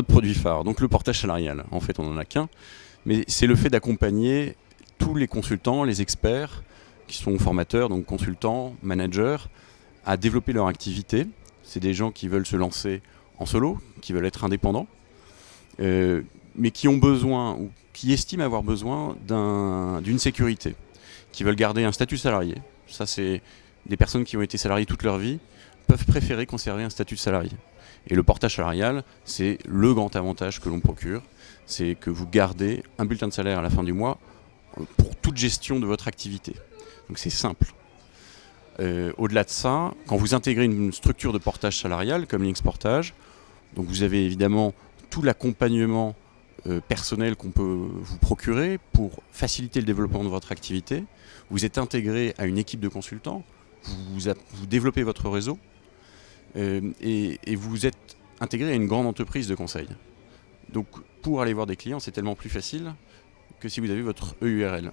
notre produit phare. Donc le portage salarial, en fait on n'en a qu'un, mais c'est le fait d'accompagner tous les consultants, les experts, qui sont formateurs, donc consultants, managers, à développer leur activité. C'est des gens qui veulent se lancer en solo, qui veulent être indépendants, mais qui ont besoin, ou qui estiment avoir besoin d'une sécurité, qui veulent garder un statut salarié. Ça, c'est des personnes qui ont été salariées toute leur vie, peuvent préférer conserver un statut de salarié. Et le portage salarial, c'est le grand avantage que l'on procure, c'est que vous gardez un bulletin de salaire à la fin du mois pour toute gestion de votre activité. Donc c'est simple. Au-delà de ça, quand vous intégrez une structure de portage salarial comme Links Portage, donc vous avez évidemment tout l'accompagnement personnel qu'on peut vous procurer pour faciliter le développement de votre activité. Vous êtes intégré à une équipe de consultants, vous développez votre réseau et vous êtes intégré à une grande entreprise de conseil. Donc pour aller voir des clients, c'est tellement plus facile que si vous avez votre EURL.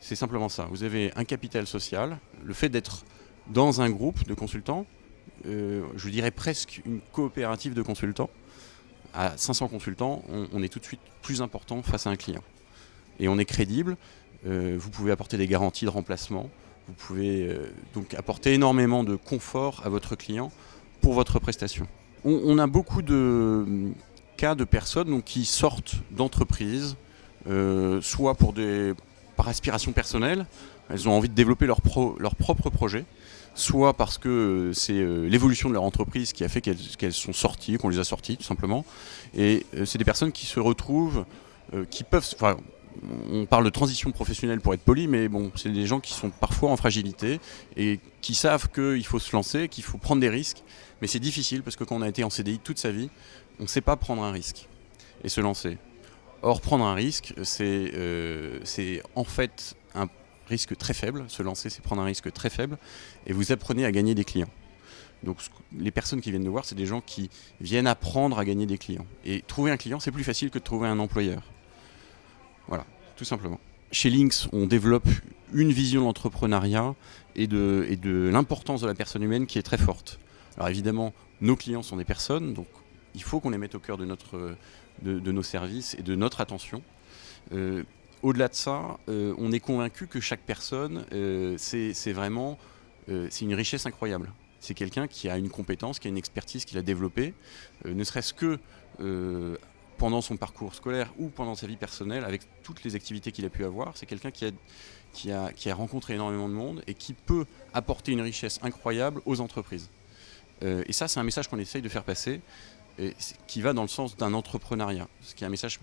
C'est simplement ça. Vous avez un capital social, le fait d'être dans un groupe de consultants, je dirais presque une coopérative de consultants. À 500 consultants, on est tout de suite plus important face à un client. Et on est crédible, vous pouvez apporter des garanties de remplacement, vous pouvez donc apporter énormément de confort à votre client pour votre prestation. On a beaucoup de cas de personnes donc, qui sortent d'entreprises, soit par aspiration personnelle, elles ont envie de développer leur propre projet, soit parce que c'est l'évolution de leur entreprise qui a fait qu'elles sont sorties, qu'on les a sorties tout simplement. Et c'est des personnes qui se retrouvent, qui peuvent... On parle de transition professionnelle pour être poli, mais bon, c'est des gens qui sont parfois en fragilité et qui savent qu'il faut se lancer, qu'il faut prendre des risques. Mais c'est difficile parce que quand on a été en CDI toute sa vie, on ne sait pas prendre un risque et se lancer. Or, prendre un risque, c'est en fait un risque très faible. Se lancer, c'est prendre un risque très faible et vous apprenez à gagner des clients. Donc les personnes qui viennent nous voir, c'est des gens qui viennent apprendre à gagner des clients. Et trouver un client, c'est plus facile que de trouver un employeur. Voilà, tout simplement. Chez Links, on développe une vision de l'entrepreneuriat et de l'importance de la personne humaine qui est très forte. Alors évidemment, nos clients sont des personnes, donc il faut qu'on les mette au cœur de nos services et de notre attention. Au-delà de ça, on est convaincu que chaque personne, c'est vraiment une richesse incroyable. C'est quelqu'un qui a une compétence, qui a une expertise qu'il a développée, ne serait-ce que pendant son parcours scolaire ou pendant sa vie personnelle, avec toutes les activités qu'il a pu avoir. C'est quelqu'un qui a rencontré énormément de monde et qui peut apporter une richesse incroyable aux entreprises. Et ça, c'est un message qu'on essaye de faire passer, qui va dans le sens d'un entrepreneuriat. Ce qui est un message,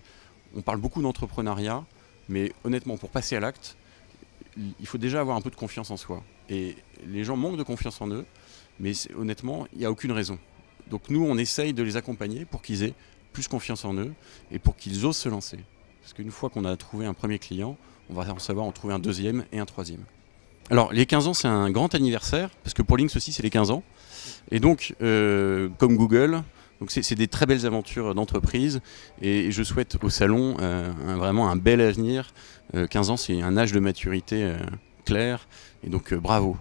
on parle beaucoup d'entrepreneuriat, mais honnêtement, pour passer à l'acte, il faut déjà avoir un peu de confiance en soi. Et les gens manquent de confiance en eux, mais honnêtement, il n'y a aucune raison. Donc nous, on essaye de les accompagner pour qu'ils aient plus confiance en eux et pour qu'ils osent se lancer. Parce qu'une fois qu'on a trouvé un premier client, on va en savoir en trouver un deuxième et un troisième. Alors, les 15 ans, c'est un grand anniversaire, parce que pour Links aussi, c'est les 15 ans. Et donc, comme Google, c'est des très belles aventures d'entreprise. Et je souhaite au salon vraiment un bel avenir. 15 ans, c'est un âge de maturité clair. Et donc, bravo.